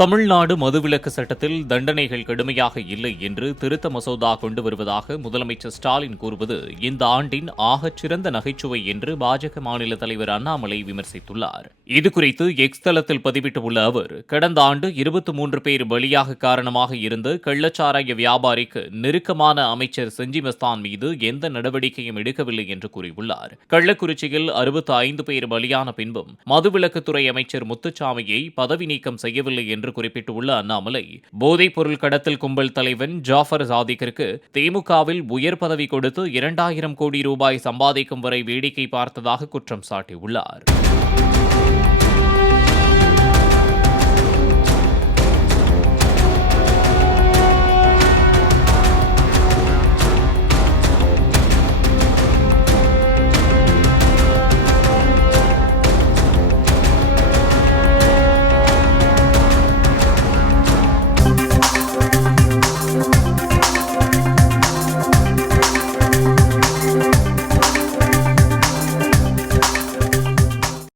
தமிழ்நாடு மதுவிலக்கு சட்டத்தில் தண்டனைகள் கடுமையாக இல்லை என்று திருத்த மசோதா கொண்டு வருவதாக முதலமைச்சர் ஸ்டாலின் கூறுவது இந்த ஆண்டின் ஆகச்சிறந்த நகைச்சுவை என்று பாஜக மாநில தலைவர் அண்ணாமலை விமர்சித்துள்ளார். இதுகுறித்து எக்ஸ் தளத்தில் பதிவிட்டுள்ள அவர், கடந்த ஆண்டு 23 பேர் பலியாக காரணமாக இருந்த கள்ளச்சாராய வியாபாரிக்கு நெருக்கமான அமைச்சர் செஞ்சி மஸ்தான் மீது எந்த நடவடிக்கையும் எடுக்கவில்லை என்று கூறியுள்ளார். கள்ளக்குறிச்சியில் 65 பேர் பலியான பின்பும் மதுவிலக்குத்துறை அமைச்சர் முத்துச்சாமியை பதவி நீக்கம் செய்யவில்லை என்று குறிப்பிட்டுள்ள அண்ணாமலை, போதைப் பொருள் கடத்தல் கும்பல் தலைவன் ஜாஃபர் சாதிக்கிற்கு திமுகவில் உயர் பதவி கொடுத்து 2000 கோடி ரூபாய் சம்பாதிக்கும் வரை வேடிக்கை பார்த்ததாக குற்றம் சாட்டியுள்ளார்.